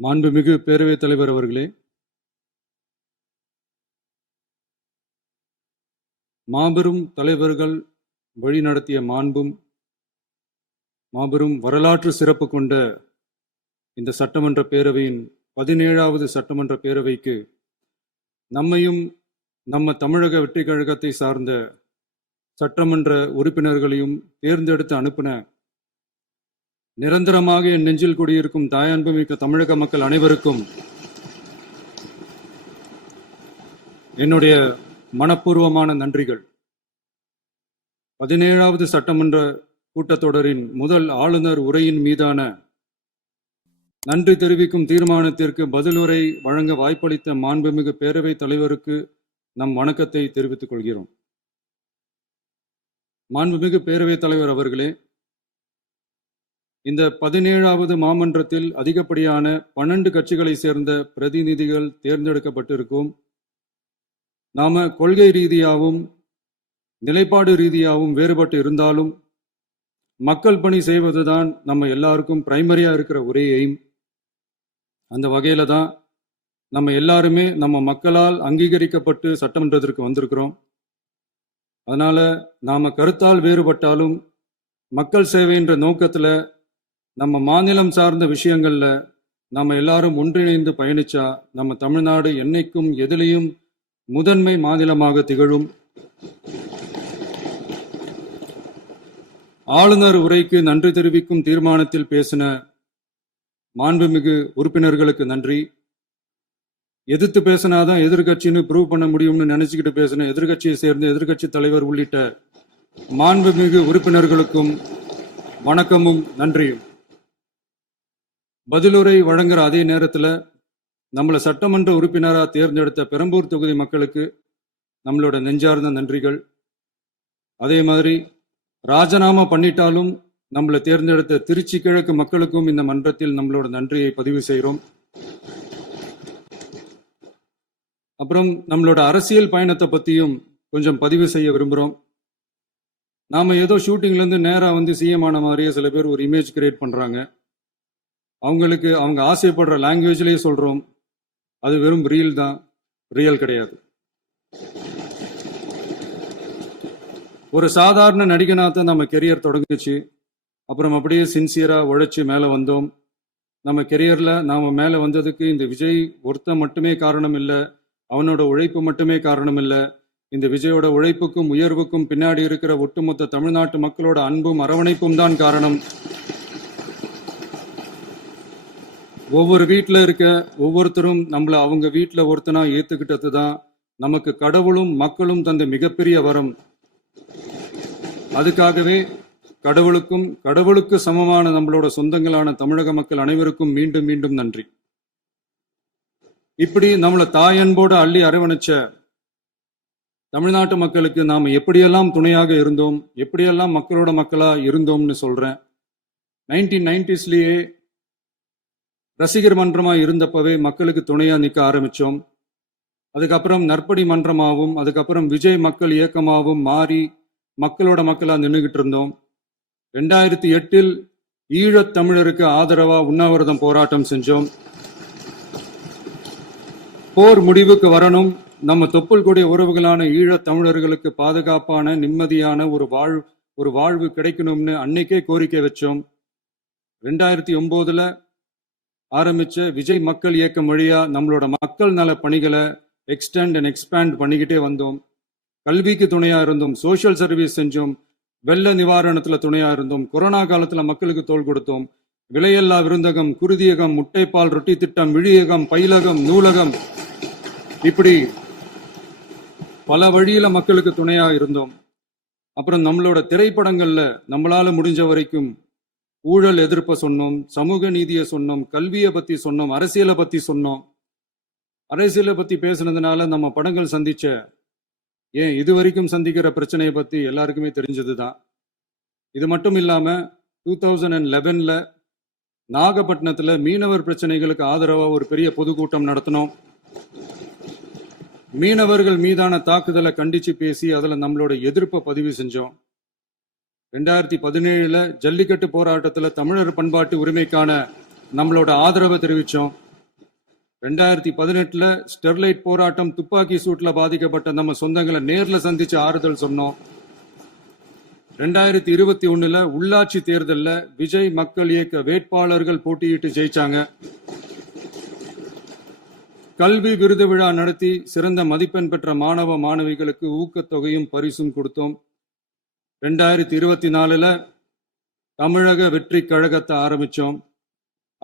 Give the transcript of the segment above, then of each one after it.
மாண்புமிகு பேரவைத் தலைவர் அவர்களே, மாபெரும் தலைவர்கள் வழிநடத்திய மாண்பும் மாபெரும் வரலாற்று சிறப்பு கொண்ட இந்த சட்டமன்ற பேரவையின் 17வது சட்டமன்ற பேரவைக்கு நம்மையும் நம்ம தமிழக வெற்றி கழகத்தை சார்ந்த சட்டமன்ற உறுப்பினர்களையும் தேர்ந்தெடுத்து அனுப்பின நிரந்தரமாக என் நெஞ்சில் குடியிருக்கும் தாயன்புமிக்க தமிழக மக்கள் அனைவருக்கும் என்னுடைய மனப்பூர்வமான நன்றிகள். 17வது சட்டமன்ற கூட்டத்தொடரின் முதல் ஆளுநர் உரையின் மீதான நன்றி தெரிவிக்கும் தீர்மானத்திற்கு பதிலுரை வழங்க வாய்ப்பளித்த மாண்புமிகு பேரவைத் தலைவருக்கு நம் வணக்கத்தை தெரிவித்துக் கொள்கிறோம். மாண்புமிகு பேரவைத் தலைவர் அவர்களே, இந்த 17வது மாமன்றத்தில் அதிகப்படியான 12 கட்சிகளை சேர்ந்த பிரதிநிதிகள் தேர்ந்தெடுக்கப்பட்டிருக்கும். நாம கொள்கை ரீதியாகவும் நிலைப்பாடு ரீதியாகவும் வேறுபட்டு இருந்தாலும் மக்கள் பணி செய்வதுதான் நம்ம எல்லாருக்கும் பிரைமரியா இருக்கிற ஒரே எய்ம். அந்த வகையில தான் நம்ம எல்லாருமே நம்ம மக்களால் அங்கீகரிக்கப்பட்டு சட்டமன்றத்திற்கு வந்திருக்கிறோம். அதனால நாம கருத்தால் வேறுபட்டாலும் மக்கள் சேவை என்ற நோக்கத்துல நம்ம மாநிலம் சார்ந்த விஷயங்கள்ல நம்ம எல்லாரும் ஒன்றிணைந்து பயணிச்சா நம்ம தமிழ்நாடு என்னைக்கும் எதிலையும் முதன்மை மாநிலமாக திகழும். ஆளுநர் உரைக்கு நன்றி தெரிவிக்கும் தீர்மானத்தில் பேசின மாண்புமிகு உறுப்பினர்களுக்கு நன்றி. எதிர்த்து பேசினாதான் எதிர்கட்சின்னு ப்ரூவ் பண்ண முடியும்னு நினைச்சுக்கிட்டு பேசின எதிர்கட்சியை சேர்ந்த எதிர்கட்சி தலைவர் உள்ளிட்ட மாண்புமிகு உறுப்பினர்களுக்கும் வணக்கமும் நன்றியும். பதிலுரை வழங்குற அதே நேரத்தில் நம்மளை சட்டமன்ற உறுப்பினராக தேர்ந்தெடுத்த பெரம்பூர் தொகுதி மக்களுக்கு நம்மளோட நெஞ்சார்ந்த நன்றிகள். அதே மாதிரி ராஜினாமா பண்ணிட்டாலும் நம்மளை தேர்ந்தெடுத்த திருச்சி கிழக்கு மக்களுக்கும் இந்த மன்றத்தில் நம்மளோட நன்றியை பதிவு செய்கிறோம். அப்புறம் நம்மளோட அரசியல் பயணத்தை பற்றியும் கொஞ்சம் பதிவு செய்ய விரும்புகிறோம். நாம ஏதோ ஷூட்டிங்லேருந்து நேராக வந்து சிஎம் ஆன மாதிரியே சில பேர் ஒரு இமேஜ் கிரியேட் பண்ணுறாங்க. அவங்களுக்கு அவங்க ஆசைப்படுற லாங்குவேஜ்லேயே சொல்கிறோம், அது வெறும் ரீல் தான், ரியல் கிடையாது. ஒரு சாதாரண நடிகனாக நம்ம கெரியர் தொடங்குச்சு. அப்புறம் அப்படியே சின்சியராக உழைச்சி மேலே வந்தோம். நம்ம கெரியரில் நாம் மேலே வந்ததுக்கு இந்த விஜய் ஒருத்தன் மட்டுமே காரணம் இல்லை, அவனோட உழைப்பு மட்டுமே காரணம் இல்லை. இந்த விஜயோட உழைப்புக்கும் உயர்வுக்கும் பின்னாடி இருக்கிற ஒட்டுமொத்த தமிழ்நாட்டு மக்களோட அன்பும் அரவணைப்பும் தான் காரணம். ஒவ்வொரு வீட்டில் இருக்க ஒவ்வொருத்தரும் நம்மளை அவங்க வீட்டில் ஒருத்தனா ஏற்றுக்கிட்டது தான் நமக்கு கடவுளும் மக்களும் தந்த மிகப்பெரிய வரம். அதுக்காகவே கடவுளுக்கு சமமான நம்மளோட சொந்தங்களான தமிழக மக்கள் அனைவருக்கும் மீண்டும் மீண்டும் நன்றி. இப்படி நம்மளை தாயன்போடு அள்ளி அரவணைச்ச தமிழ்நாட்டு மக்களுக்கு நாம எப்படியெல்லாம் துணையாக இருந்தோம், எப்படியெல்லாம் மக்களோட மக்களா இருந்தோம்னு சொல்றேன். 1990ஸ்லயே ரசிகர் மன்றமா இருந்தப்பவே மக்களுக்கு துணையா நிற்க ஆரம்பிச்சோம். அதுக்கப்புறம் நற்படி மன்றமாகவும் அதுக்கப்புறம் விஜய் மக்கள் இயக்கமாகவும் மாறி மக்களோட மக்களா நின்றுகிட்டு இருந்தோம். 2008 ஈழத் தமிழருக்கு ஆதரவா உண்ணாவிரதம் போராட்டம் செஞ்சோம். போர் முடிவுக்கு வரணும், நம்ம தொப்புள் கூடிய உறவுகளான ஈழத் தமிழர்களுக்கு பாதுகாப்பான நிம்மதியான ஒரு வாழ்வு கிடைக்கணும்னு அன்னைக்கே கோரிக்கை வச்சோம். 2009 ஆரம்பிச்ச விஜய் மக்கள் இயக்கம் வழியா நம்மளோட மக்கள் நல பணிகளை எக்ஸ்டெண்ட் அண்ட் எக்ஸ்பேண்ட் பண்ணிக்கிட்டே வந்தோம். கல்விக்கு துணையா இருந்தோம், சோசியல் சர்வீஸ் செஞ்சோம், வெள்ள நிவாரணத்துல துணையா இருந்தோம், கொரோனா காலத்துல மக்களுக்கு தோள் கொடுத்தோம். விலையில்லா விருந்தகம், குருதியகம், முட்டைப்பால் ரொட்டி திட்டம், விழியகம், பயிலகம், நூலகம், இப்படி பல வழியில மக்களுக்கு துணையா இருந்தோம். அப்புறம் நம்மளோட திரைப்படங்கள்ல நம்மளால முடிஞ்ச வரைக்கும் ஊழல் எதிர்ப்பை சொன்னோம், சமூக நீதியை சொன்னோம், கல்வியை பத்தி சொன்னோம், அரசியலை பத்தி சொன்னோம். அரசியலை பத்தி பேசுனதுனால நம்ம படங்கள் சந்திச்ச இது வரைக்கும் சந்திக்கிற பிரச்சனையை பத்தி எல்லாருக்குமே தெரிஞ்சதுதான். இது மட்டும் இல்லாம 2011 நாகப்பட்டினத்துல மீனவர் பிரச்சனைகளுக்கு ஆதரவா ஒரு பெரிய பொதுக்கூட்டம் நடத்தினோம். மீனவர்கள் மீதான தாக்குதலை கண்டிச்சு பேசி அதுல நம்மளோட எதிர்ப்பை பதிவு செஞ்சோம். 2017 ஜல்லிக்கட்டு போராட்டத்துல தமிழர் பண்பாட்டு உரிமைக்கான நம்மளோட ஆதரவை தெரிவிச்சோம். 2018 ஸ்டெர்லைட் போராட்டம் துப்பாக்கி சூட்ல பாதிக்கப்பட்ட நம்ம சொந்தங்களை நேர்ல சந்திச்சு ஆறுதல் சொன்னோம். 2021 உள்ளாட்சி தேர்தல்ல விஜய் மக்கள் இயக்க வேட்பாளர்கள் போட்டியிட்டு ஜெயிச்சாங்க. கல்வி விருது விழா நடத்தி சிறந்த மதிப்பெண் பெற்ற மாணவ மாணவிகளுக்கு ஊக்கத்தொகையும் பரிசும் கொடுத்தோம். 2024 தமிழக வெற்றி கழகத்தை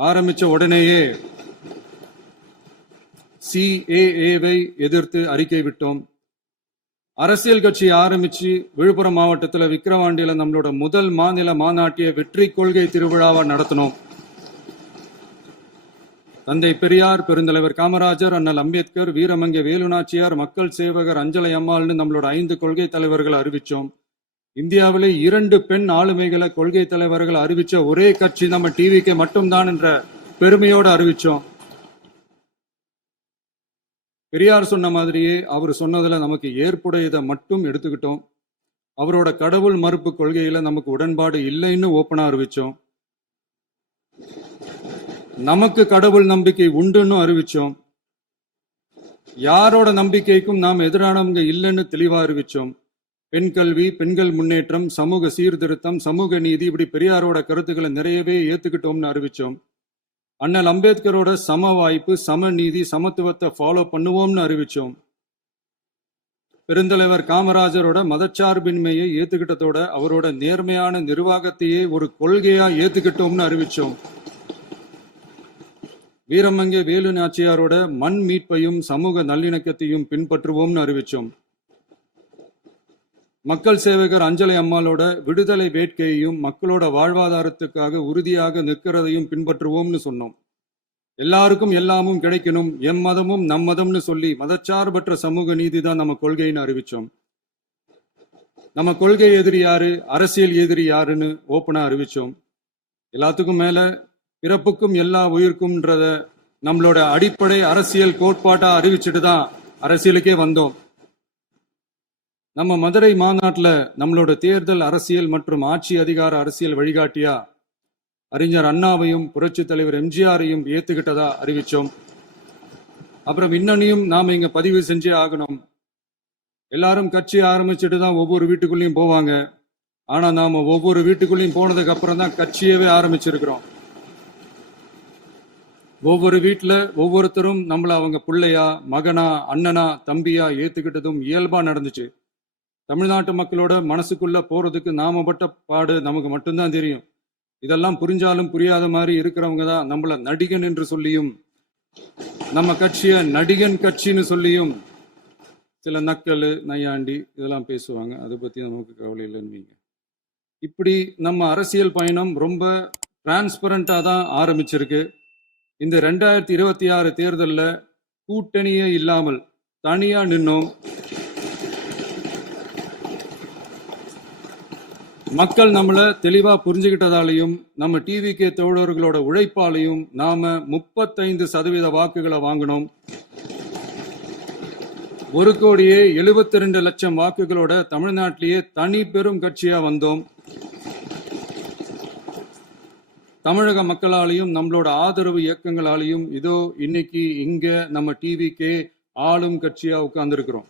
ஆரம்பிச்ச உடனேயே CAA-வை எதிர்த்து அறிக்கை விட்டோம். அரசியல் கட்சி ஆரம்பிச்சு விழுப்புரம் மாவட்டத்தில் விக்கிரவாண்டியில நம்மளோட முதல் மாநில மாநாட்டிய வெற்றி கொள்கை திருவிழாவை நடத்தினோம். தந்தை பெரியார், பெருந்தலைவர் காமராஜர், அண்ணல் அம்பேத்கர், வீரமங்கை வேலுநாச்சியார், மக்கள் சேவகர் அஞ்சலை அம்மாள்னு நம்மளோட 5 கொள்கை தலைவர்களை அறிவிச்சோம். இந்தியாவிலே 2 பெண் ஆளுமைகளை கொள்கை தலைவர்கள் அறிவிச்ச ஒரே கட்சி நம்ம டிவிக்கு மட்டும்தான் என்ற பெருமையோடு அறிவிச்சோம். பெரியார் சொன்ன மாதிரியே அவர் சொன்னதுல நமக்கு ஏற்புடையதை மட்டும் எடுத்துக்கிட்டோம். அவரோட கடவுள் மறுப்பு கொள்கையில நமக்கு உடன்பாடு இல்லைன்னு ஓப்பனா அறிவிச்சோம். நமக்கு கடவுள் நம்பிக்கை உண்டுன்னு அறிவிச்சோம். யாரோட நம்பிக்கைக்கும் நாம் எதிரானவங்க இல்லைன்னு தெளிவா அறிவிச்சோம். பெண் கல்வி, பெண்கள் முன்னேற்றம், சமூக சீர்திருத்தம், சமூக நீதி, இப்படி பெரியாரோட கருத்துக்களை நிறையவே ஏத்துக்கிட்டோம்னு அறிவிச்சோம். அண்ணல் அம்பேத்கரோட சம வாய்ப்பு, சம நீதி, சமத்துவத்தை ஃபாலோ பண்ணுவோம்னு அறிவிச்சோம். பெருந்தலைவர் காமராஜரோட மதச்சார்பின்மையை ஏத்துக்கிட்டதோட அவரோட நேர்மையான நிர்வாகத்தையே ஒரு கொள்கையா ஏத்துக்கிட்டோம்னு அறிவிச்சோம். வீரமங்கை வேலு நாச்சியாரோட மண் மீட்பையும் சமூக நல்லிணக்கத்தையும் பின்பற்றுவோம்னு அறிவிச்சோம். மக்கள் சேவகர் அஞ்சலை அம்மாளோட விடுதலை வேட்கையையும் மக்களோட வாழ்வாதாரத்துக்காக உறுதியாக நிற்கிறதையும் பின்பற்றுவோம்னு சொன்னோம். எல்லாருக்கும் எல்லாமும் கிடைக்கணும், எம் மதமும் நம் மதம்னு சொல்லி மதச்சார்பற்ற சமூக நீதி தான் நம்ம கொள்கைன்னு அறிவிச்சோம். நம்ம கொள்கை எதிரி யாரு, அரசியல் எதிரி யாருன்னு ஓப்பனா அறிவிச்சோம். எல்லாத்துக்கும் மேல பிறப்புக்கும் எல்லா உயிருக்கும்ன்றத நம்மளோட அடிப்படை அரசியல் கோட்பாட்டா அறிவிச்சுட்டு தான் அரசியலுக்கே வந்தோம். நம்ம மதுரை மாநாட்டில் நம்மளோட தேர்தல் அரசியல் மற்றும் ஆட்சி அதிகார அரசியல் வழிகாட்டியா அறிஞர் அண்ணாவையும் புரட்சி தலைவர் எம்ஜிஆரையும் ஏத்துக்கிட்டதா அறிவிச்சோம். அப்புறம் இன்னனையும் நாம இங்க பதிவு செஞ்சே ஆகணும். எல்லாரும் கட்சி ஆரம்பிச்சுட்டு தான் ஒவ்வொரு வீட்டுக்குள்ளேயும் போவாங்க. ஆனா நாம ஒவ்வொரு வீட்டுக்குள்ளேயும் போனதுக்கு அப்புறம் தான் கட்சியவே ஆரம்பிச்சிருக்கிறோம். ஒவ்வொரு வீட்டுல ஒவ்வொருத்தரும் நம்மள அவங்க பிள்ளையா, மகனா, அண்ணனா, தம்பியா ஏத்துக்கிட்டதும் இயல்பா நடந்துச்சு. தமிழ்நாட்டு மக்களோட மனசுக்குள்ள போறதுக்கு நாம பட்ட பாடு நமக்கு மட்டும்தான் தெரியும். இதெல்லாம் புரிஞ்சாலும் புரியாத மாதிரி இருக்கிறவங்க தான் நம்மள நடிகன் என்று சொல்லியும் நம்ம கட்சிய நடிகன் கட்சின்னு சொல்லியும் சில நக்கல், நையாண்டி இதெல்லாம் பேசுவாங்க. அதை பத்தி நமக்கு கவலை இல்லைன்னு. இப்படி நம்ம அரசியல் பயணம் ரொம்ப டிரான்ஸ்பரண்டா தான் ஆரம்பிச்சிருக்கு. இந்த 2026 தேர்தல்ல கூட்டணியே இல்லாமல் தனியா நின்னோம். மக்கள் நம்மள தெளிவா புரிஞ்சுக்கிட்டதாலையும் நம்ம டிவிகே தோழர்களோட உழைப்பாலையும் நாம 35% வாக்குகளை வாங்கினோம். 1,72,00,000 வாக்குகளோட தமிழ்நாட்டிலேயே தனி பெரும் கட்சியா வந்தோம். தமிழக மக்களாலையும் நம்மளோட ஆதரவு இயக்கங்களாலையும் இதோ இன்னைக்கு இங்க நம்ம டிவிகே ஆளும் கட்சியா உட்கார்ந்துருக்கிறோம்.